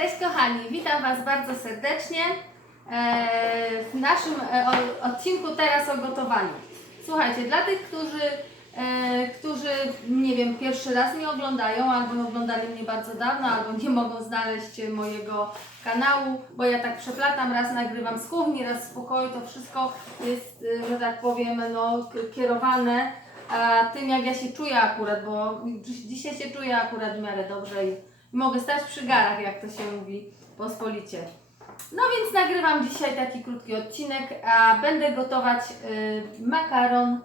Cześć kochani, witam Was bardzo serdecznie e, w naszym e, odcinku teraz o gotowaniu. Słuchajcie, dla tych, którzy, e, którzy nie wiem, pierwszy raz mnie oglądają, albo oglądali mnie bardzo dawno, albo nie mogą znaleźć mojego kanału, bo ja tak przeplatam, raz nagrywam z kuchni, raz z pokoju, to wszystko jest, że tak powiem, no, kierowane tym, jak ja się czuję akurat, bo dzisiaj się czuję akurat w miarę dobrze i mogę stać przy garach, jak to się mówi pospolicie. No więc nagrywam dzisiaj taki krótki odcinek, a będę gotować y, makaron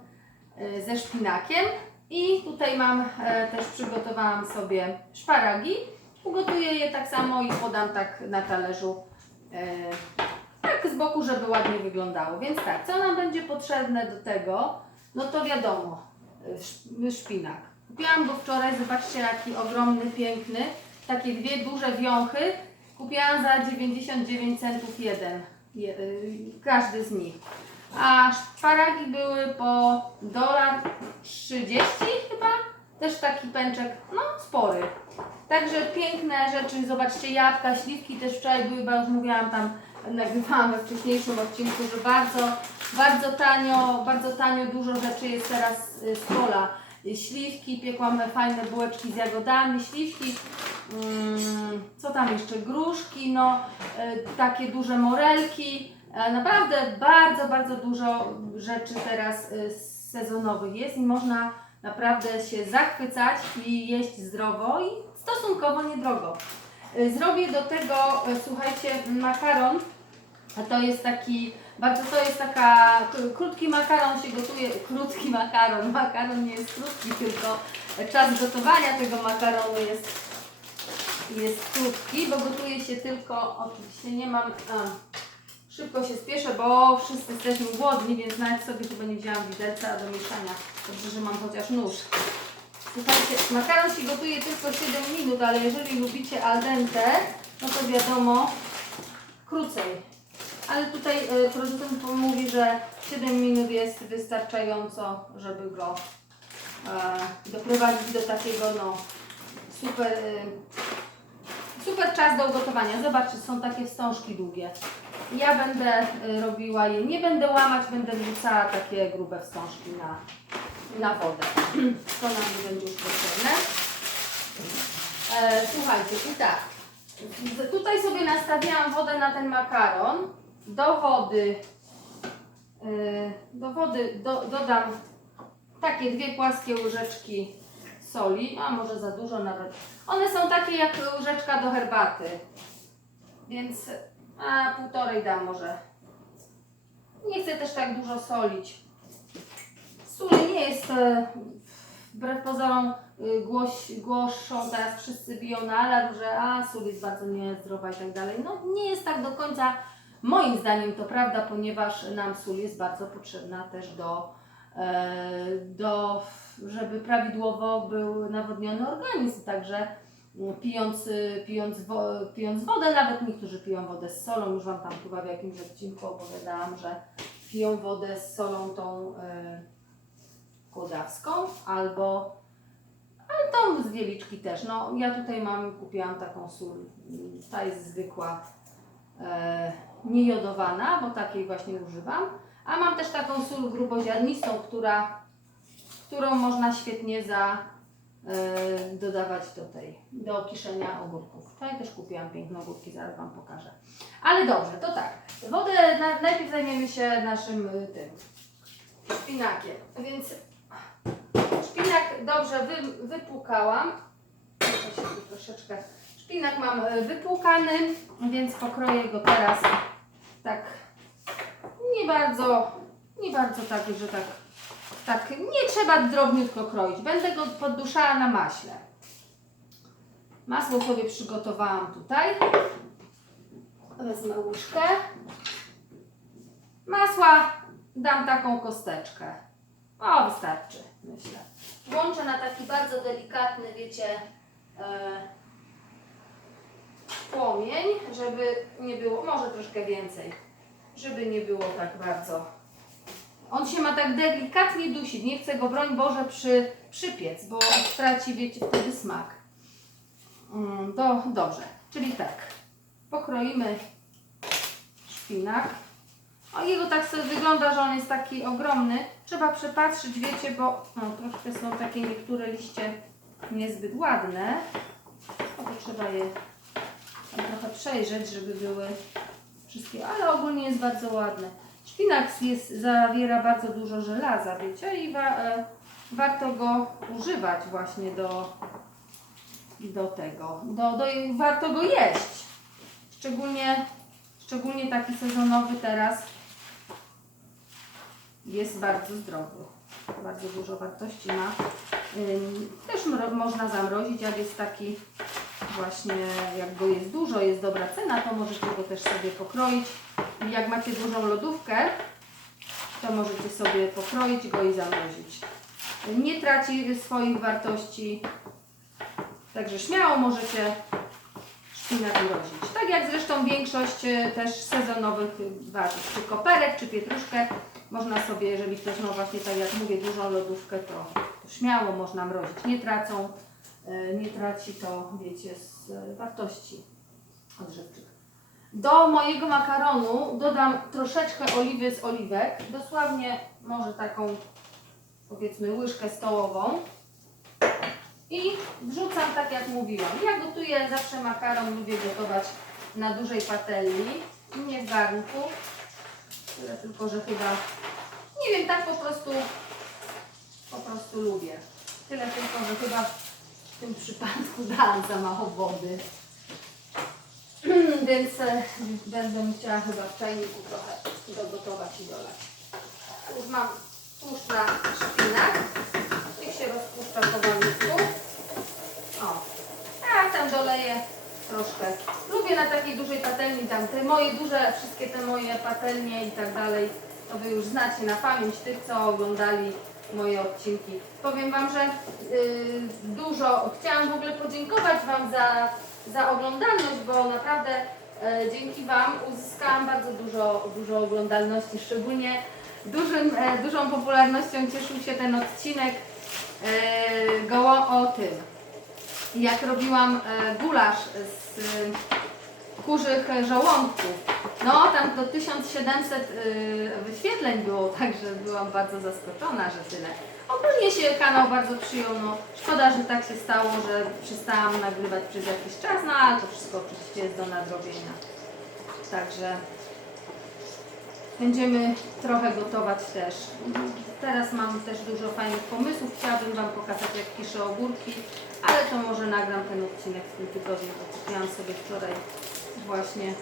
y, ze szpinakiem i tutaj mam, e, też przygotowałam sobie szparagi. Ugotuję je tak samo i podam tak na talerzu, e, tak z boku, żeby ładnie wyglądało. Więc tak, co nam będzie potrzebne do tego? No to wiadomo, sz- szpinak. Kupiłam go wczoraj, zobaczcie jaki ogromny, piękny. Takie dwie duże wiąchy. Kupiłam za 99 centów jeden, je, y, każdy z nich. A szparagi były po dolar 30 chyba. Też taki pęczek, no spory. Także piękne rzeczy, zobaczcie jabłka, śliwki też wczoraj były, bo już mówiłam tam, nagrywałam we wcześniejszym odcinku, że bardzo, bardzo tanio, bardzo tanio dużo rzeczy jest teraz y, z pola. Śliwki, piekłam fajne bułeczki z jagodami, śliwki, mm, co tam jeszcze, gruszki, no, y, takie duże morelki. E, Naprawdę bardzo, bardzo dużo rzeczy teraz y, sezonowych jest i można naprawdę się zachwycać i jeść zdrowo i stosunkowo niedrogo. Zrobię do tego, słuchajcie, makaron. To jest taki, bardzo to jest taka, krótki makaron się gotuje, krótki makaron, makaron nie jest krótki, tylko czas gotowania tego makaronu jest, jest krótki, bo gotuje się tylko, oczywiście nie mam, a, szybko się spieszę, bo wszyscy jesteśmy głodni, więc nawet sobie chyba nie wzięłam widelca do mieszania, dobrze, że mam chociaż nóż. Słuchajcie, makaron się gotuje tylko 7 minut, ale jeżeli lubicie al dente, no to wiadomo, krócej. Ale tutaj y, producent mówi, że 7 minut jest wystarczająco, żeby go e, doprowadzić do takiego no super, y, super czas do ugotowania. Zobaczcie, są takie wstążki długie. Ja będę robiła je, nie będę łamać, będę wrzucała takie grube wstążki na, na wodę. To nam będzie już potrzebne. E, słuchajcie, i tak. Tutaj sobie nastawiłam wodę na ten makaron. Do wody, y, do wody do, dodam takie dwie płaskie łyżeczki soli, a może za dużo nawet. One są takie jak łyżeczka do herbaty, więc a półtorej dam może. Nie chcę też tak dużo solić. Sól nie jest e, wbrew pozorom y, głoś, głoszą teraz wszyscy biją na alarm, że a sól jest bardzo niezdrowa i tak dalej. No nie jest tak do końca moim zdaniem to prawda, ponieważ nam sól jest bardzo potrzebna też do, e, do żeby prawidłowo był nawodniony organizm, także mm, pijąc, pijąc, pijąc wodę, nawet niektórzy piją wodę z solą, już Wam tam chyba w jakimś odcinku opowiadałam, że piją wodę z solą tą e, kłodawską albo ale tą z wieliczki też. No ja tutaj mam, kupiłam taką sól, ta jest zwykła, niejodowana, bo takiej właśnie używam. A mam też taką sól gruboziarnistą, która, którą można świetnie za, e, dodawać do tej, do kiszenia ogórków. Tutaj też kupiłam piękne ogórki, zaraz Wam pokażę. Ale dobrze, to tak. Wodę na, najpierw zajmiemy się naszym y, tym szpinakiem. Więc szpinak dobrze wy, wypłukałam. Muszę się tu troszeczkę. Szpinak mam y, wypłukany, więc pokroję go teraz tak nie bardzo, nie bardzo tak, że tak, tak nie trzeba drobniutko kroić. Będę go podduszała na maśle. Masło sobie przygotowałam tutaj. Wezmę łyżkę. Masła dam taką kosteczkę. O, wystarczy, myślę. Włączę na taki bardzo delikatny, wiecie, e, płomień, żeby nie było, może troszkę więcej, żeby nie było tak bardzo. On się ma tak delikatnie dusić, nie chcę go, broń Boże, przy, przypiec, bo straci, wiecie, wtedy smak. Mm, to dobrze, czyli tak. pokroimy szpinak. O, jego tak sobie wygląda, że on jest taki ogromny. Trzeba przepatrzyć, wiecie, bo no, troszkę są takie niektóre liście niezbyt ładne. O, to trzeba je trochę przejrzeć, żeby były wszystkie, ale ogólnie jest bardzo ładne. Szpinak jest, zawiera bardzo dużo żelaza, wiecie, i wa, e, warto go używać właśnie do, do tego. Do, do, warto go jeść. Szczególnie, szczególnie taki sezonowy teraz jest bardzo zdrowy. Bardzo dużo wartości ma. Też można zamrozić, jak jest taki właśnie, jak go jest dużo, jest dobra cena, to możecie go też sobie pokroić. I jak macie dużą lodówkę, to możecie sobie pokroić go i zamrozić. Nie traci swoich wartości, także śmiało możecie szpinak mrozić. Tak jak zresztą większość e, też sezonowych warzyw, czy koperek, czy pietruszkę, można sobie, jeżeli ktoś ma właśnie tak jak mówię, dużą lodówkę, to, to śmiało można mrozić. Nie tracą, e, nie traci to, wiecie, z e, wartości odżywczych. Do mojego makaronu dodam troszeczkę oliwy z oliwek, dosłownie może taką powiedzmy łyżkę stołową i wrzucam tak jak mówiłam. Ja gotuję zawsze makaron, lubię gotować na dużej patelni, nie w garnku, tyle tylko, że chyba, nie wiem, tak po prostu, po prostu lubię. Tyle tylko, że chyba tym przypadku dałam za mało wody. Więc e, będę chciała chyba w czajniku trochę dogotować i dolać. Już mam tłuszcz na szpinak. Niech się rozpuszcza powolutku. O, a tam doleję troszkę. Lubię na takiej dużej patelni, tam te moje duże, wszystkie te moje patelnie i tak dalej, to Wy już znacie na pamięć tych, co oglądali moje odcinki. Powiem Wam, że y, dużo, chciałam w ogóle podziękować Wam za, za oglądalność, bo naprawdę e, dzięki Wam uzyskałam bardzo dużo, dużo oglądalności, szczególnie dużym, e, dużą popularnością cieszył się ten odcinek e, goło o tym, jak robiłam e, gulasz z e, kurzych żołądków. No, tam do 1700 y, wyświetleń było, także byłam bardzo zaskoczona, że tyle. Ogólnie się kanał bardzo przyjął, no szkoda, że tak się stało, że przestałam nagrywać przez jakiś czas, no ale to wszystko oczywiście jest do nadrobienia. Także będziemy trochę gotować też. Teraz mam też dużo fajnych pomysłów, chciałabym Wam pokazać jak kiszę ogórki, ale to może nagram ten odcinek w tym tygodniu, bo kupiłam sobie wczoraj właśnie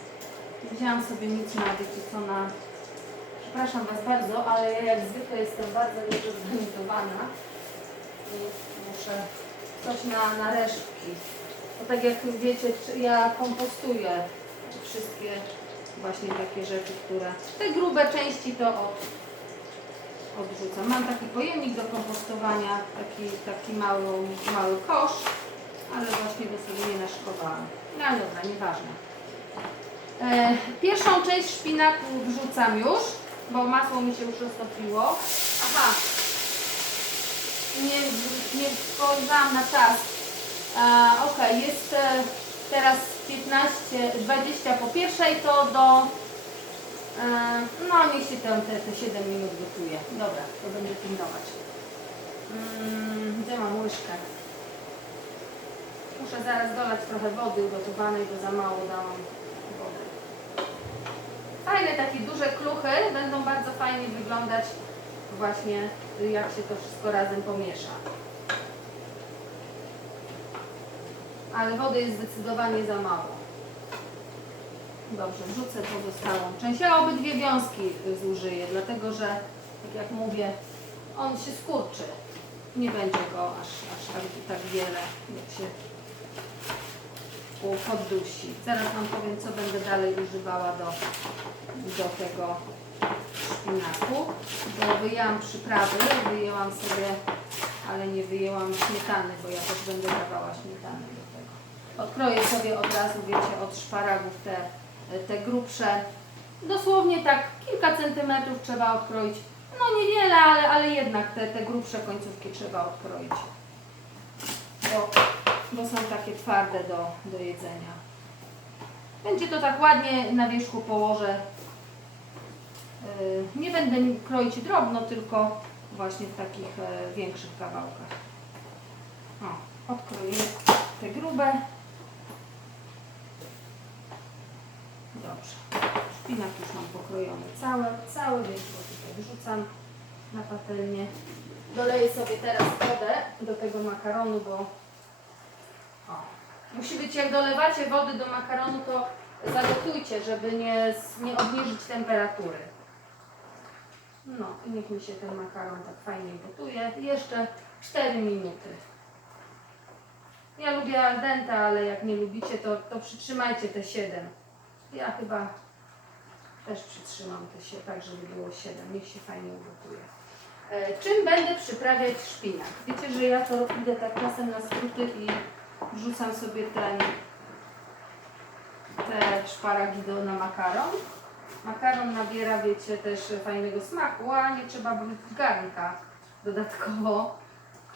Wzięłam sobie nic na co na... Przepraszam Was bardzo, ale ja jak zwykle jestem bardzo niezorganizowana. Muszę coś na, na resztki. Bo tak jak wiecie, ja kompostuję wszystkie właśnie takie rzeczy, które... Te grube części to od, odrzucam. Mam taki pojemnik do kompostowania, taki, taki mały, mały kosz, ale właśnie go sobie nie naszkowałam. No dobra, nieważne. E, Pierwszą część szpinaku wrzucam już, bo masło mi się już roztopiło. Aha, nie, nie spojrzałam na czas. E, ok, jest e, teraz 15, 20 po pierwszej, to do... E, no niech się tam te, te 7 minut gotuje. Dobra, to będę pilnować. Mm, gdzie mam łyżkę? Muszę zaraz dolać trochę wody ugotowanej, bo za mało dałam. Fajne takie duże kluchy będą bardzo fajnie wyglądać właśnie jak się to wszystko razem pomiesza. Ale wody jest zdecydowanie za mało. Dobrze, wrzucę pozostałą część. Ja obydwie wiązki zużyję, dlatego że, tak jak mówię, on się skurczy. Nie będzie go aż, aż tak, tak wiele, jak się u- poddusi. Zaraz Wam powiem, co będę dalej używała do, do tego szpinaku. Bo wyjęłam przyprawy, wyjęłam sobie, ale nie wyjęłam śmietany, bo ja też będę dawała śmietany do tego. Odkroję sobie od razu, wiecie, od szparagów te, te grubsze. Dosłownie tak kilka centymetrów trzeba odkroić. No niewiele, ale, ale jednak te, te grubsze końcówki trzeba odkroić. Bo bo są takie twarde do, do jedzenia. Będzie to tak ładnie na wierzchu położę. Yy, Nie będę kroić drobno, tylko właśnie w takich e, większych kawałkach. O, odkroję te grube. Dobrze. Szpinak już mam pokrojony cały, cały, więc go tutaj wrzucam na patelnię. Doleję sobie teraz wodę do tego makaronu, bo musi być jak dolewacie wody do makaronu, to zagotujcie, żeby nie, nie obniżyć temperatury. No i niech mi się ten makaron tak fajnie gotuje. Jeszcze 4 minuty. Ja lubię al dente, ale jak nie lubicie, to, to przytrzymajcie te 7. Ja chyba też przytrzymam te się tak, żeby było 7. Niech się fajnie ugotuje. E, czym będę przyprawiać szpinak? Wiecie, że ja to idę tak czasem na skróty i wrzucam sobie ten, te szparagi do, na makaron. Makaron nabiera, wiecie, też fajnego smaku, a nie trzeba brać garnka dodatkowo.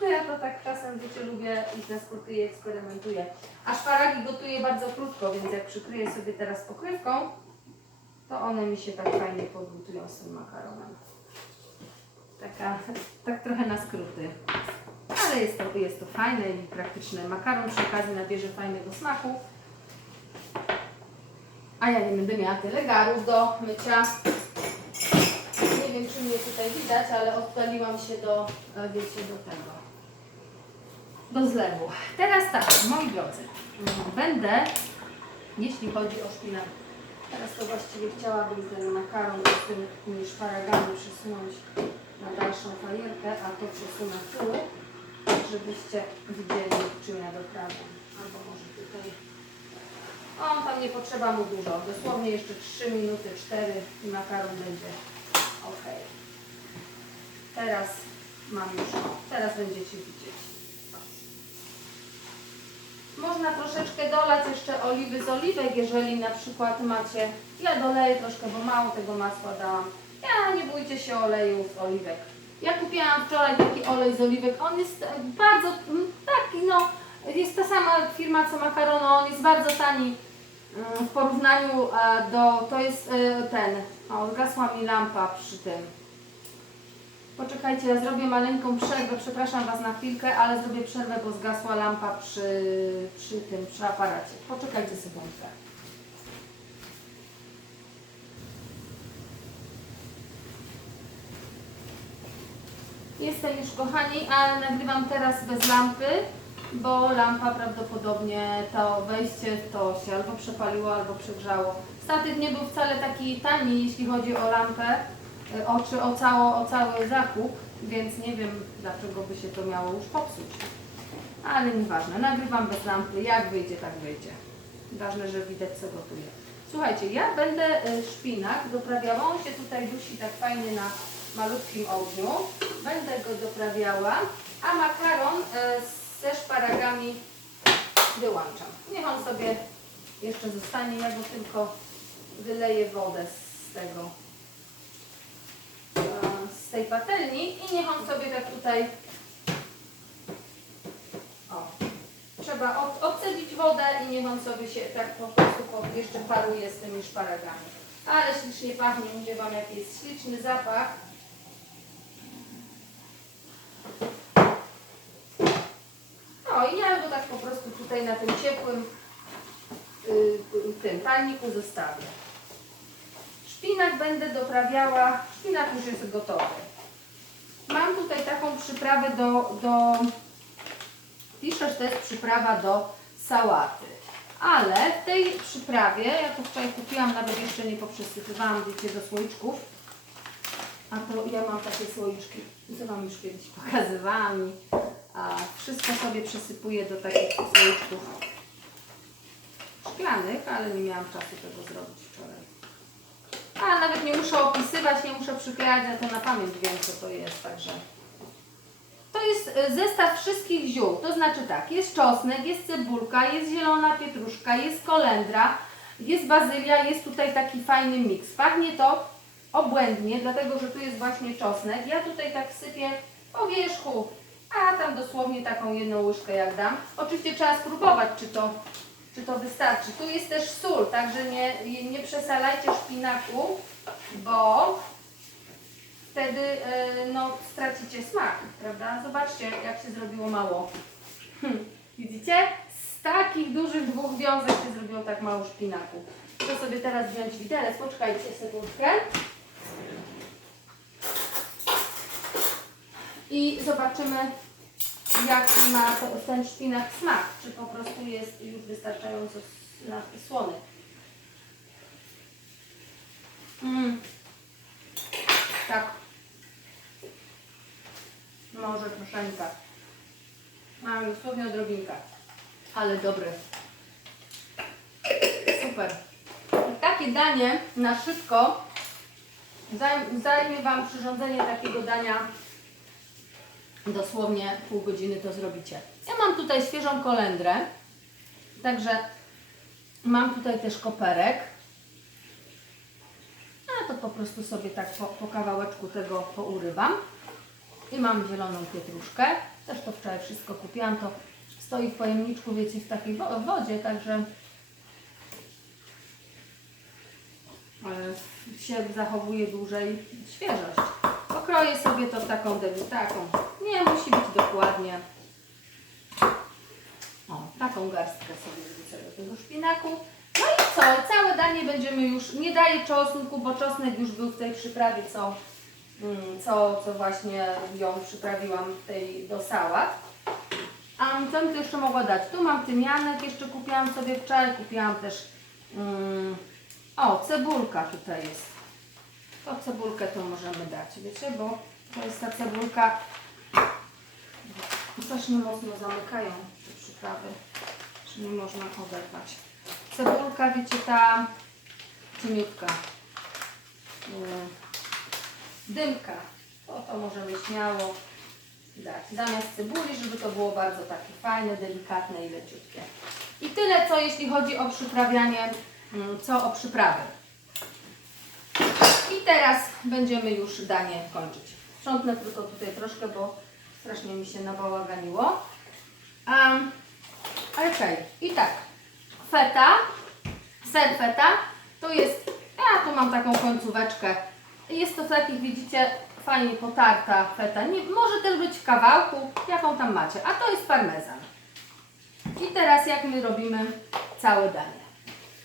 No ja to tak czasem, wiecie, lubię iść na skróty i eksperymentuję. A szparagi gotuję bardzo krótko, więc jak przykryję sobie teraz pokrywką, to one mi się tak fajnie podgotują z tym makaronem. Taka, tak trochę na skróty. Ale jest to, jest to fajne i praktyczne. Makaron przy okazji nabierze fajnego smaku. A ja nie będę miała tyle garów do mycia. Nie wiem, czy mnie tutaj widać, ale oddaliłam się do, e, wiecie, do tego. Do zlewu. Teraz tak, moi drodzy, będę, jeśli chodzi o szpinak, teraz to właściwie chciałabym ten makaron z tymi szparagami przesunąć na dalszą fajerkę, a to przesunę tył, żebyście widzieli, czym ja doprawiam. Albo może tutaj on tam nie potrzeba mu dużo, dosłownie jeszcze 3 minuty, 4 i makaron będzie ok. Teraz mam już, teraz będziecie widzieć. Można troszeczkę dolać jeszcze oliwy z oliwek, jeżeli na przykład macie, ja doleję troszkę, bo mało tego masła dałam. Ja nie bójcie się oleju z oliwek. Ja kupiłam wczoraj taki olej z oliwek, on jest e, bardzo taki no, jest ta sama firma co makarono, on jest bardzo tani mm, w porównaniu e, do, to jest e, ten, o zgasła mi lampa przy tym. Poczekajcie, ja zrobię maleńką przerwę, przepraszam Was na chwilkę, ale zrobię przerwę, bo zgasła lampa przy, przy tym, przy aparacie. Poczekajcie sekundkę. Jestem już kochani, ale nagrywam teraz bez lampy, bo lampa prawdopodobnie to wejście to się albo przepaliło, albo przegrzało. Statyw nie był wcale taki tani, jeśli chodzi o lampę, y, o, czy o, cało, o cały zakup, więc nie wiem dlaczego by się to miało już popsuć. Ale nieważne, nagrywam bez lampy, jak wyjdzie, tak wyjdzie. Ważne, że widać co gotuję. Słuchajcie, ja będę y, szpinak doprawiała, on się tutaj dusi tak fajnie na malutkim ogniu. Będę go doprawiała, a makaron y, ze szparagami wyłączam. Niech on sobie jeszcze zostanie, ja go tylko wyleję wodę z tego, e, z tej patelni i niech on sobie tak tutaj, o, trzeba od, odcedzić wodę i niech on sobie się tak po prostu jeszcze paruje z tymi szparagami. Ale ślicznie pachnie, mówię Wam jaki jest śliczny zapach. No i ja go tak po prostu tutaj na tym ciepłym y, tym palniku zostawię. Szpinak będę doprawiała, szpinak już jest gotowy. Mam tutaj taką przyprawę do, do piszę, że to jest przyprawa do sałaty. Ale w tej przyprawie, ja to wczoraj kupiłam, nawet jeszcze nie poprzesypywałam, wiecie, do słoiczków. A to ja mam takie słoiczki, co Wam już kiedyś pokazywałam. i, A wszystko sobie przesypuję do takich słoiczków szklanych, ale nie miałam czasu tego zrobić wczoraj. A nawet nie muszę opisywać, nie muszę przyklejać, ja to na pamięć wiem co to jest, także. To jest y, zestaw wszystkich ziół, to znaczy tak, jest czosnek, jest cebulka, jest zielona pietruszka, jest kolendra, jest bazylia, jest tutaj taki fajny miks. Pachnie to obłędnie, dlatego że tu jest właśnie czosnek. Ja tutaj tak sypię po wierzchu, a tam dosłownie taką jedną łyżkę jak dam. Oczywiście trzeba spróbować, czy to, czy to wystarczy. Tu jest też sól, także nie, nie przesalajcie szpinaku, bo wtedy e, no, stracicie smak, prawda? Zobaczcie, jak się zrobiło mało. Hm, widzicie? Z takich dużych dwóch wiązek się zrobiło tak mało szpinaku. Muszę sobie teraz wziąć widelec, poczekajcie sekundkę. I zobaczymy, jaki ma ten szpinak smak. Czy po prostu jest już wystarczająco słony. Mm. Tak. Może troszeczkę. A, dosłownie odrobinkę. Ale dobry. Super. Takie danie na szybko zajm- zajmie Wam przyrządzenie takiego dania dosłownie pół godziny to zrobicie. Ja mam tutaj świeżą kolendrę, także mam tutaj też koperek. A to po prostu sobie tak po, po kawałeczku tego pourywam. I mam zieloną pietruszkę. Też to wczoraj wszystko kupiłam. To stoi w pojemniczku, wiecie, w takiej wo- wodzie, także się zachowuje dłużej świeżość. Pokroję sobie to w taką taką. Musi być dokładnie. O, taką garstkę sobie wrzucę do tego szpinaku. No i co? Całe danie będziemy już, nie daję czosnku, bo czosnek już był w tej przyprawie, co, mm, co, co właśnie ją przyprawiłam tej do sałat. A co bym tu jeszcze mogła dać? Tu mam tymianek, jeszcze kupiłam sobie wczoraj, kupiłam też, mm, o, cebulka tutaj jest. To cebulkę to możemy dać, wiecie, bo to jest ta cebulka, strasznie mocno zamykają te przyprawy, że nie można oderwać. Cebulka, wiecie, ta cieniutka, Yy, dymka, to, to możemy śmiało dać zamiast cebuli, żeby to było bardzo takie fajne, delikatne i leciutkie. I tyle, co jeśli chodzi o przyprawianie, mm, co o przyprawy. I teraz będziemy już danie kończyć. Sprzątnę tylko tutaj troszkę, bo strasznie mi się nabałaganiło. Um, Okej, i tak. Feta, ser feta, to jest, ja tu mam taką końcóweczkę. Jest to takich, widzicie, fajnie potarta feta. Nie, może też być w kawałku, jaką tam macie. A to jest parmezan. I teraz jak my robimy całe danie.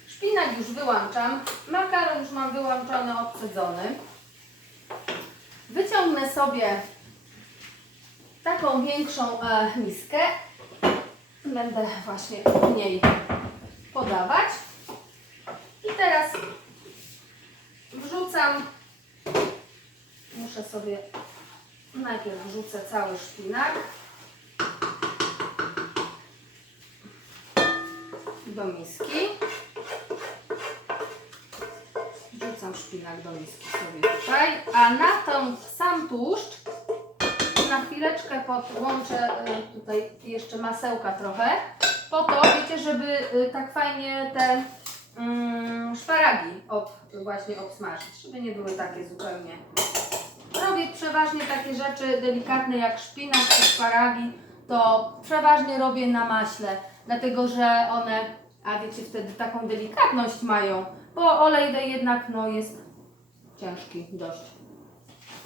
Szpinak już wyłączam, makaron już mam wyłączony, odcedzony. Wyciągnę sobie taką większą e, miskę. Będę właśnie w niej podawać. I teraz wrzucam, muszę sobie, najpierw wrzucę cały szpinak do miski. Wrzucam szpinak do miski sobie tutaj, a na ten sam tłuszcz na chwileczkę podłączę y, tutaj jeszcze masełka trochę, po to, wiecie, żeby y, tak fajnie te mm, szparagi ob, właśnie obsmażyć, żeby nie były takie zupełnie. Robię przeważnie takie rzeczy delikatne jak szpinak czy szparagi, to przeważnie robię na maśle, dlatego że one, a wiecie, wtedy taką delikatność mają, bo olej jednak no, jest ciężki dość.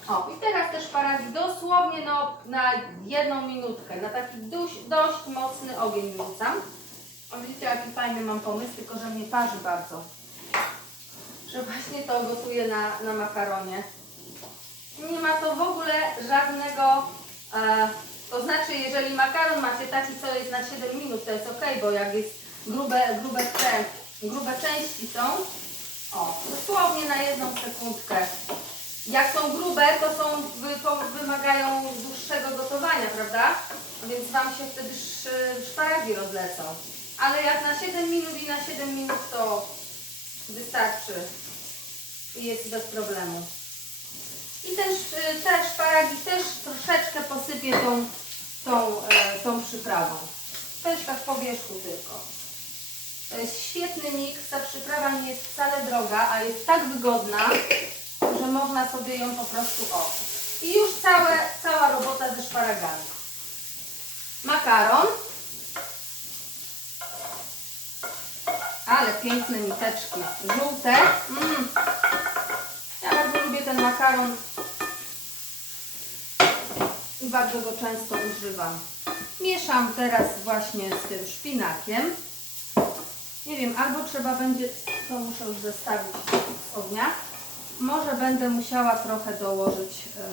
O, i teraz te szparagi dosłownie no, na jedną minutkę, na taki dość, dość mocny ogień wrzucam. O, widzicie, jaki fajny mam pomysł, tylko że mnie parzy bardzo. Że właśnie to gotuję na, na makaronie. Nie ma to w ogóle żadnego, e, to znaczy jeżeli makaron macie taki, co jest na 7 minut, to jest ok, bo jak jest grube, grube grube części są, o, dosłownie na jedną sekundkę. Jak są grube, to są, to wymagają dłuższego gotowania, prawda? Więc Wam się wtedy sz, szparagi rozlecą. Ale jak na 7 minut i na 7 minut to wystarczy i jest bez problemu. I też te szparagi też troszeczkę posypię tą, tą, e, tą przyprawą. Też tak po wierzchu tylko. To jest świetny miks, ta przyprawa nie jest wcale droga, a jest tak wygodna, że można sobie ją po prostu o. I już całe, cała robota ze szparagami. Makaron. piękne niteczki. Żółte. Mm. Ja bardzo lubię ten makaron i bardzo go często używam. Mieszam teraz właśnie z tym szpinakiem. Nie wiem, albo trzeba będzie, to muszę już zestawić z ognia. Może będę musiała trochę dołożyć e,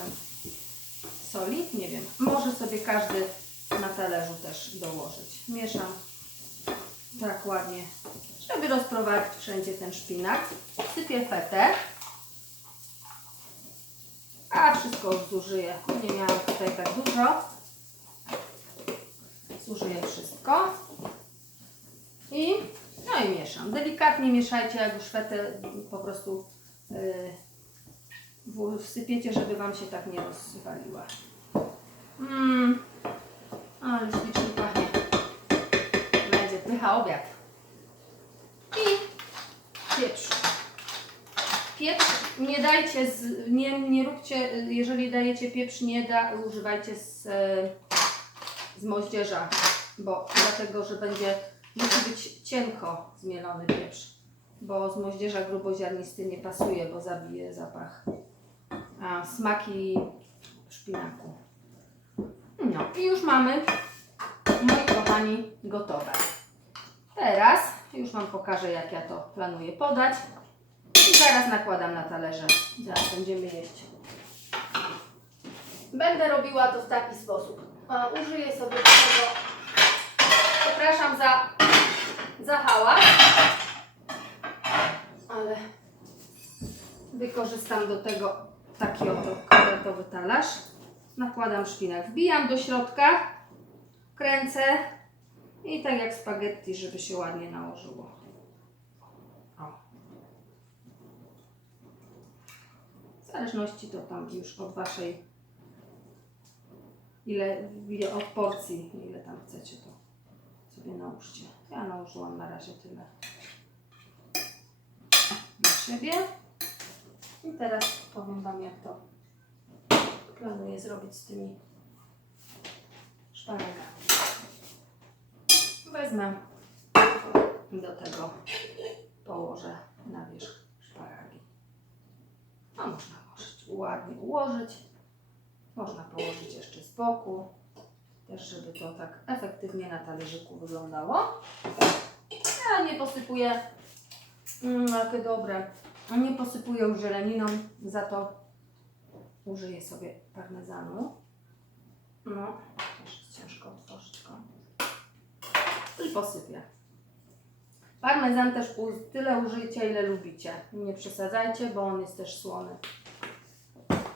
soli, nie wiem. Może sobie każdy na talerzu też dołożyć. Mieszam tak ładnie, żeby rozprowadzić wszędzie ten szpinak. Sypię fetę. A wszystko już zużyję. Nie miałam tutaj tak dużo. Zużyję wszystko. I no i mieszam. Delikatnie mieszajcie, jak już fetę po prostu wsypiecie, żeby Wam się tak nie rozwaliła. Mmm, ale ślicznie pachnie. Będzie pycha obiad. I pieprz. Pieprz nie dajcie, z, nie, nie róbcie, jeżeli dajecie pieprz, nie da, używajcie z, z moździerza, bo dlatego, że będzie, musi być cienko zmielony pieprz, bo z moździerza gruboziarnisty nie pasuje, bo zabije zapach a, smaki szpinaku. No i już mamy, moi kochani, gotowe. Teraz już Wam pokażę, jak ja to planuję podać. I zaraz nakładam na talerze. Zaraz będziemy jeść. Będę robiła to w taki sposób. Użyję sobie tego. Przepraszam za, za hałas, ale wykorzystam do tego taki oto kwadratowy talerz. Nakładam szpinak, wbijam do środka, kręcę i tak jak spaghetti, żeby się ładnie nałożyło. O. W zależności to tam już od Waszej, ile, ile od porcji, ile tam chcecie, to sobie nałóżcie. Ja nałożyłam na razie tyle siebie. I teraz powiem Wam, jak to planuję zrobić z tymi szparagami. Wezmę do tego, położę na wierzch szparagi. A można ułożyć, ładnie ułożyć. Można położyć jeszcze z boku, też żeby to tak efektywnie na talerzyku wyglądało. Ja nie posypuję, mm, jakie dobre, nie posypuję już zieleniną, za to użyję sobie parmezanu. No, też ciężko otworzyć go. I posypię. Parmezan też tyle użyjcie, ile lubicie. Nie przesadzajcie, bo on jest też słony.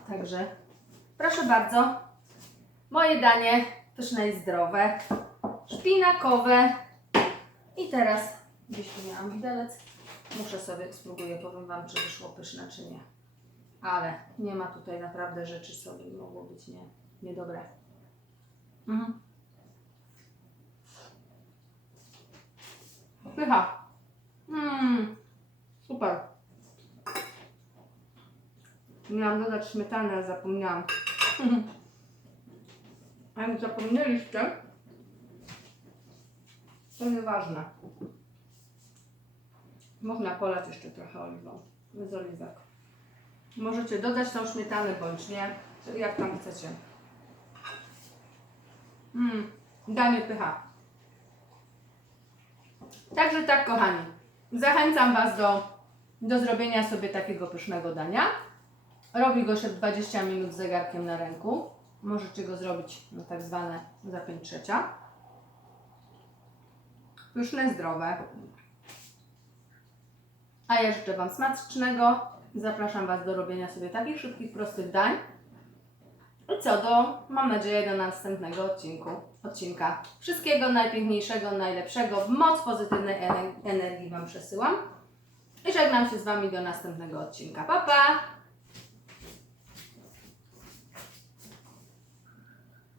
Także proszę bardzo. Moje danie pyszne i zdrowe. Szpinakowe. I teraz, gdzieś tu miałam widelec. Muszę sobie, spróbuję, powiem Wam, czy wyszło pyszne, czy nie. Ale nie ma tutaj naprawdę rzeczy, co by mogło być nie, niedobre. Mhm. Pycha. Mmm, super. Miałam dodać śmietanę, ale zapomniałam. A jak zapomnieliście, to nieważne. Można polać jeszcze trochę oliwą, z oliwek. Możecie dodać tą śmietanę bądź nie, jak tam chcecie. Mmm, danie pycha. Także tak, kochani, zachęcam Was do, do zrobienia sobie takiego pysznego dania. Robi go się w 20 minut zegarkiem na ręku. Możecie go zrobić na tak zwane za 5 trzecia. Pyszne, zdrowe. A ja życzę Wam smacznego. Zapraszam Was do robienia sobie takich szybkich, prostych dań. I co do, mam nadzieję, do następnego odcinku, odcinka. Wszystkiego najpiękniejszego, najlepszego, moc pozytywnej ener- energii Wam przesyłam. I żegnam się z Wami do następnego odcinka. Pa, pa!